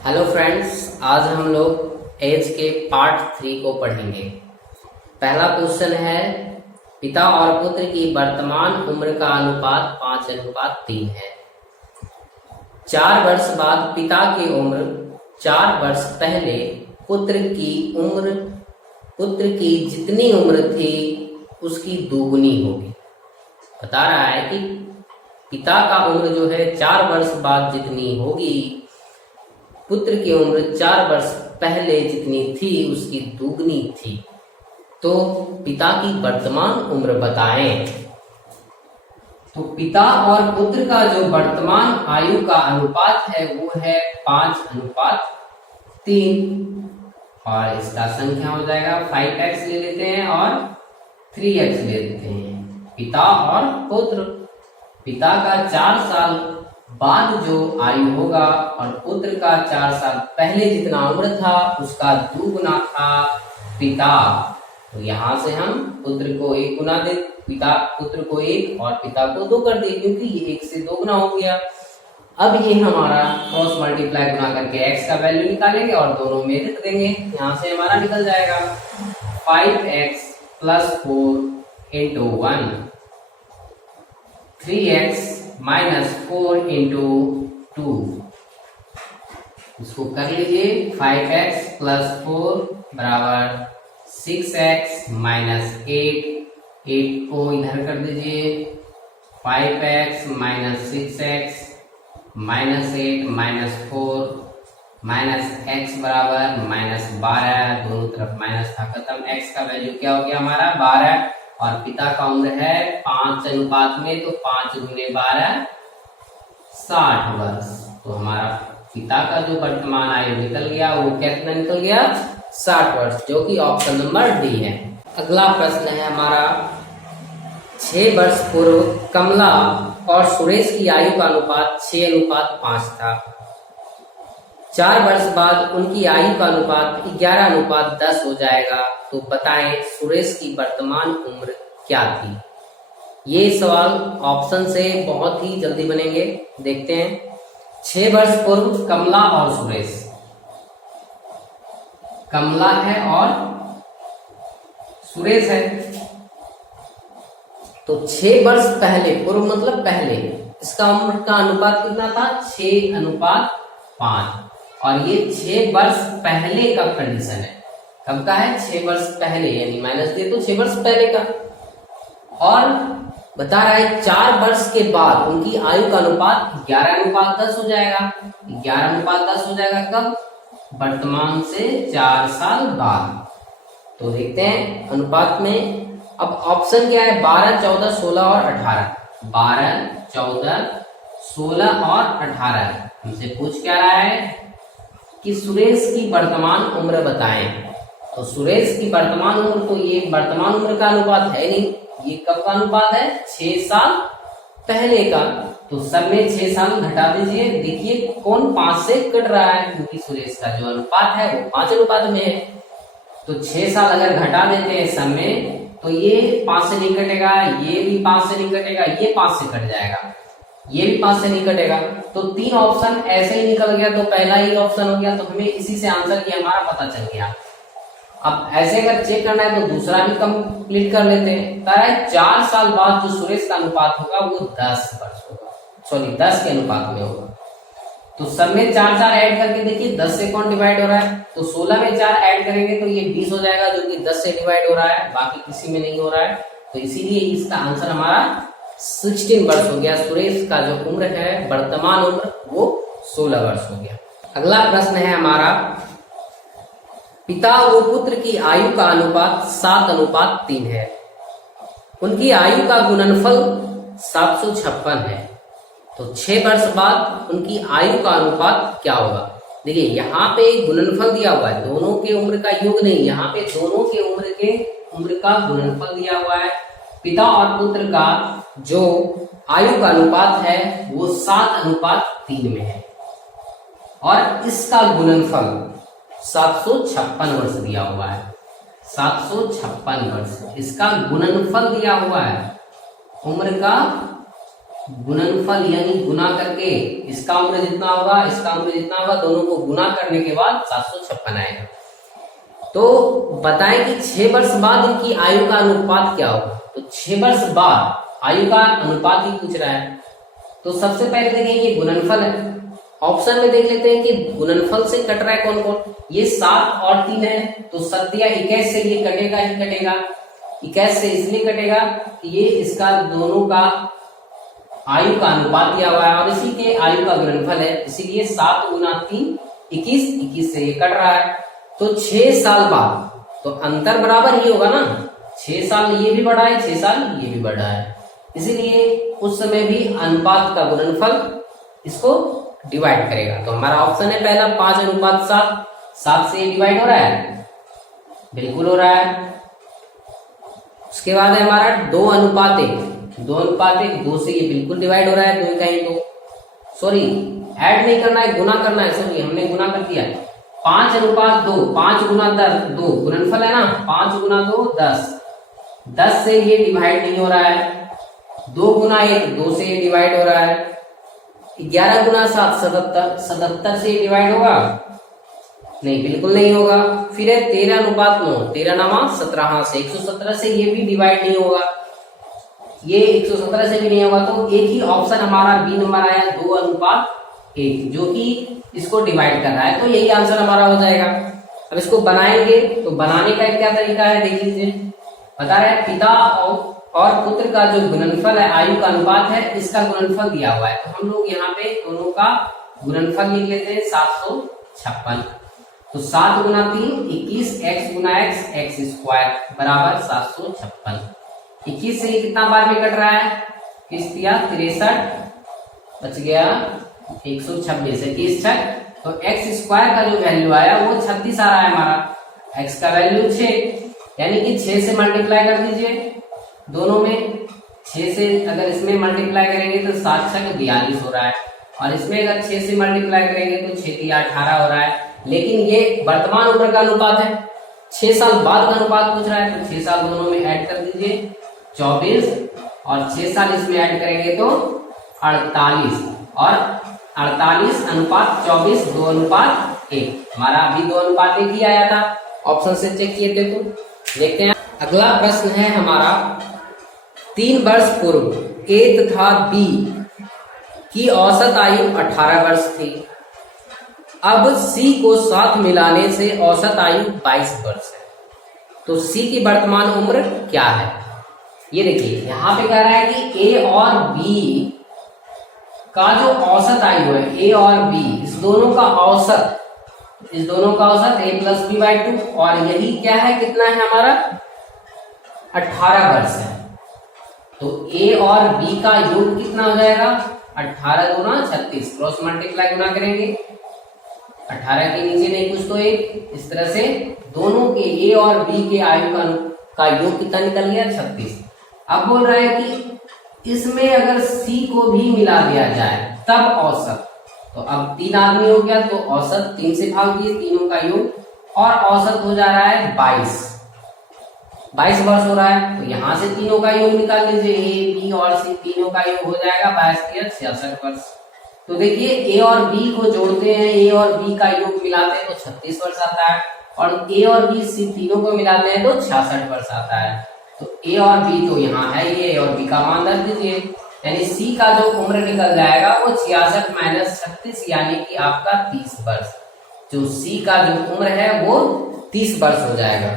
Hello friends, आज हम लोग एज के पार्ट 3 को पढ़ेंगे। पहला क्वेश्चन है, पिता और पुत्र की वर्तमान उम्र का अनुपात 5:3 है। 4 वर्ष बाद पिता की उम्र 4 वर्ष पहले पुत्र की जितनी उम्र थी उसकी दोगुनी होगी। बता रहा है कि पिता का उम्र जो है 4 वर्ष बाद जितनी होगी, पुत्र की उम्र 4 वर्ष पहले जितनी थी उसकी दोगुनी थी। तो पिता की वर्तमान उम्र बताएं। तो पिता और पुत्र का जो वर्तमान आयु का अनुपात है वो है 5:3 और इसका संख्या हो जाएगा 5x ले लेते हैं और 3x ले लेते हैं। पिता और पुत्र, पिता का 4 साल बाद जो आयु होगा और पुत्र का 4 साल पहले जितना उम्र था उसका दुगुना था पिता। तो यहाँ से हम पुत्र को 1 गुना दे, पुत्र को 1 और पिता को 2 कर दिए, क्योंकि ये 1 से 2 गुना हो गया। अब ये हमारा क्रॉस मल्टीप्लाई गुना करके x का वैल्यू निकालेंगे और दोनों में लिख देंगे। यहाँ से हमारा निकल जाएगा 5x + 4 × 1, 3x - 4 × 2। इसको कर लीजिए। 5x + 4 बराबर 6x - 8 को इधर कर दीजिए। 5x - 6x - 8 - 4 -x बराबर -12। दोनों तरफ माइनस था, खत्म। x का वैल्यू क्या हो गया हमारा 12 और पिता का उम्र है 5 में, तो 5 × 12 60 वर्ष। तो हमारा पिता का जो वर्तमान आयु निकल गया वो कितना निकल गया 60 वर्ष, जो कि ऑप्शन नंबर डी है। अगला प्रश्न है हमारा, 6 वर्ष पूर्व कमला और सुरेश की आयु का अनुपात 6:5 था। 4 वर्ष बाद उनकी आयु का अनुपात 11:10 हो जाएगा। तो बताएं सुरेश की वर्तमान उम्र क्या थी। ये सवाल ऑप्शन से बहुत ही जल्दी बनेंगे, देखते हैं। 6 वर्ष पूर्व कमला और सुरेश, कमला है और सुरेश है। तो 6 वर्ष पहले, पूर्व मतलब पहले, इसका उम्र का अनुपात कितना था 6:5 और ये 6 वर्ष पहले का कंडीशन है। कब का है 6 वर्ष पहले, यानी माइनस दे तो 6 वर्ष पहले का। और बता रहा है 4 वर्ष के बाद उनकी आयु का अनुपात 11:10 हो जाएगा। 11:10 हो जाएगा कब, वर्तमान से 4 साल बाद। तो देखते हैं अनुपात में। अब ऑप्शन क्या है 12, 14, 16 और 18। 12, 14, 16 और 18 हमसे पूछ क्या रहा है कि सुरेश की वर्तमान उम्र बताएं। तो सुरेश की वर्तमान उम्र, तो ये वर्तमान उम्र का अनुपात है नहीं, ये कब का अनुपात है 6 साल पहले का। तो सब में 6 साल घटा दीजिए। देखिए कौन 5 से कट रहा है, क्योंकि सुरेश का जो अनुपात है वो 5:5 में है। तो 6 साल अगर घटा देते हैं सब में, तो ये 5 से नहीं कटेगा, ये भी 5 से नहीं कटेगा, ये 5 से कट जाएगा, ये भी 5 से नहीं कटेगा। तो 3 ऑप्शन ऐसे ही निकल गया। तो पहला ही ऑप्शन हो गया, तो हमें इसी से आंसर की हमारा पता चल गया। अब ऐसे अगर चेक करना है तो दूसरा भी कंप्लीट कर लेते हैं। 4 साल बाद जो सुरेश का अनुपात होगा वो 10 वर्ष होगा, सॉरी 10 के अनुपात में होगा। तो सब में 4 ऐड करके देखिए 10 से कौन डिवाइड हो रहा है, तो 16 में 4 ऐड करेंगे तो ये 20 हो जाएगा, जो कि 10 से डिवाइड हो रहा है, बाकी किसी में नहीं हो रहा है। तो इसीलिए इसका आंसर हमारा 16 वर्ष हो गया। सुरेश का जो उम्र है वर्तमान उम्र वो 16 वर्ष हो गया। अगला प्रश्न है हमारा, पिता व पुत्र की आयु का अनुपात 7:3 है। उनकी आयु का गुणनफल 756 है। तो 6 वर्ष बाद उनकी आयु का अनुपात क्या होगा। देखिए यहाँ पे गुणनफल दिया हुआ है, दोनों के उम्र का योग नहीं, यहाँ पे दोनों के उम्र का गुणनफल दिया हुआ है। पिता और पुत्र का जो आयु का अनुपात है वो 7:3 में है और इसका गुणनफल 756 वर्ष दिया हुआ है। 756 वर्ष इसका गुणनफल दिया हुआ है, उम्र का गुणनफल यानी गुना करके इसका उम्र जितना होगा इसका उम्र जितना होगा, दोनों को गुना करने के बाद 756 आएगा। तो बताएं कि 6 वर्ष बाद इनकी आयु का अनुपात क्या होगा। तो 6 वर्ष बाद आयु का अनुपात ही पूछ रहा है। तो सबसे पहले देखें ये गुणनफल है, ऑप्शन में देख लेते हैं कि गुणनफल से कट रहा है कौन कौन। ये 7 और 3 है, तो 7 या 21 से ये कटेगा ही कटेगा। 21 से इसलिए कटेगा कि ये इसका दोनों का आयु का अनुपात दिया हुआ है और इसी के आयु का गुणनफल है, इसीलिए 7 गुना 3 21, 21 से ये कट रहा है। तो 6 साल बाद तो अंतर बराबर ही होगा ना, 6 साल ये भी बढ़ा है, 6 साल ये भी बढ़ा है, इसीलिए उस समय भी अनुपात का गुणनफल इसको डिवाइड करेगा। तो हमारा ऑप्शन है पहला 5:7, 7 से ये डिवाइड हो रहा है, बिल्कुल हो रहा है। उसके बाद है हमारा 2:1, 2:1, 2 से ये बिल्कुल डिवाइड हो रहा है, 2 का 2, सॉरी ऐड नहीं करना है, गुना करना है, सॉरी हमने गुना कर दिया। 5:2, 5 गुना 2 गुणनफल है ना, 5 गुना 2 10, 10 से ये डिवाइड नहीं हो रहा है। 2 गुना 1 2 से ये डिवाइड हो रहा है। 11 गुना 7 77, 77 से ये डिवाइड होगा नहीं, बिल्कुल नहीं होगा। फिर है 13:9, 13 17 से 117 से ये भी डिवाइड नहीं होगा, ये 117 से भी नहीं होगा। तो एक ही ऑप्शन हमारा बी नंबर आया 2:1, जो कि इसको डिवाइड कर रहा है, तो यही आंसर हमारा हो जाएगा। अब इसको बनाएंगे तो बनाने का क्या तरीका है देख लीजिए। बता रहे हैं पिता और पुत्र का जो गुणनफल है आयु का अनुपात है, इसका गुणनफल दिया हुआ है, तो हम लोग यहाँ पे दोनों का गुणनफल लिख लेते हैं 756। तो 7 गुना 3 21, x गुना x, x स्क्वायर बराबर 756। 21 से कितना बार में कट रहा है, किस दिया 63, बच गया 126, 21 6, तो x स्क्वायर का जो वैल्यू आया वो 36 आ रहा है हमारा। x का वैल्यू 6, यानी कि 6 से मल्टीप्लाई कर दीजिए दोनों में। 6 से अगर इसमें मल्टीप्लाई करेंगे तो 7 6 42 हो रहा है, और इसमें अगर 6 से मल्टीप्लाई करेंगे तो 6 3 18 हो रहा है। लेकिन ये वर्तमान उम्र का अनुपात है, 6 साल बाद का अनुपात पूछ रहा है, तो 6 साल दोनों में ऐड कर दीजिए 24, और 6 साल इसमें ऐड करेंगे तो 48, और 48:24 2:1। हमारा अभी 2:1 ही आया था, ऑप्शन से चेक किए थे। तो देखते हैं अगला प्रश्न है हमारा, 3 वर्ष पूर्व ए तथा बी की औसत आयु 18 वर्ष थी। अब सी को साथ मिलाने से औसत आयु 22 वर्ष है। तो सी की वर्तमान उम्र क्या है, ये देखिए यहाँ पे कह रहा है कि ए और बी का जो औसत आयु है, ए और बी इस दोनों का औसत a + b/2, और यही क्या है, कितना है हमारा 18 वर्ष है। तो a और b का योग कितना हो जाएगा 18 गुना 36, क्रॉस मल्टीप्लाई गुना करेंगे 18 के नीचे नहीं कुछ तो 1, इस तरह से दोनों के a और b के आयु का योग कितना निकल गया 36। अब बोल रहा है कि इसमें अगर c को भी मिला दिया जाए तब औसत, तो अब 3 आदमी हो गया तो औसत 3 से भाग दिए तीनों का योग, और औसत हो जा रहा है 22 वर्ष हो रहा है। तो यहाँ से तीनों का योग निकाल लीजिए, ए बी और सी तीनों का योग हो जाएगा 22 × 66 वर्ष। तो देखिए ए और बी को जोड़ते हैं, ए और बी का योग मिलाते हैं तो 36 वर्ष आता है, और ए और बी सी तीनों को मिलाते हैं तो 66 वर्ष आता है। तो ए और बी तो यहाँ है, ये ए और बी का मान रख दीजिए, यानी सी का जो उम्र निकल जाएगा वो 66 - 36 यानी कि आपका 30 वर्ष। जो सी का जो उम्र है वो 30 वर्ष हो जाएगा।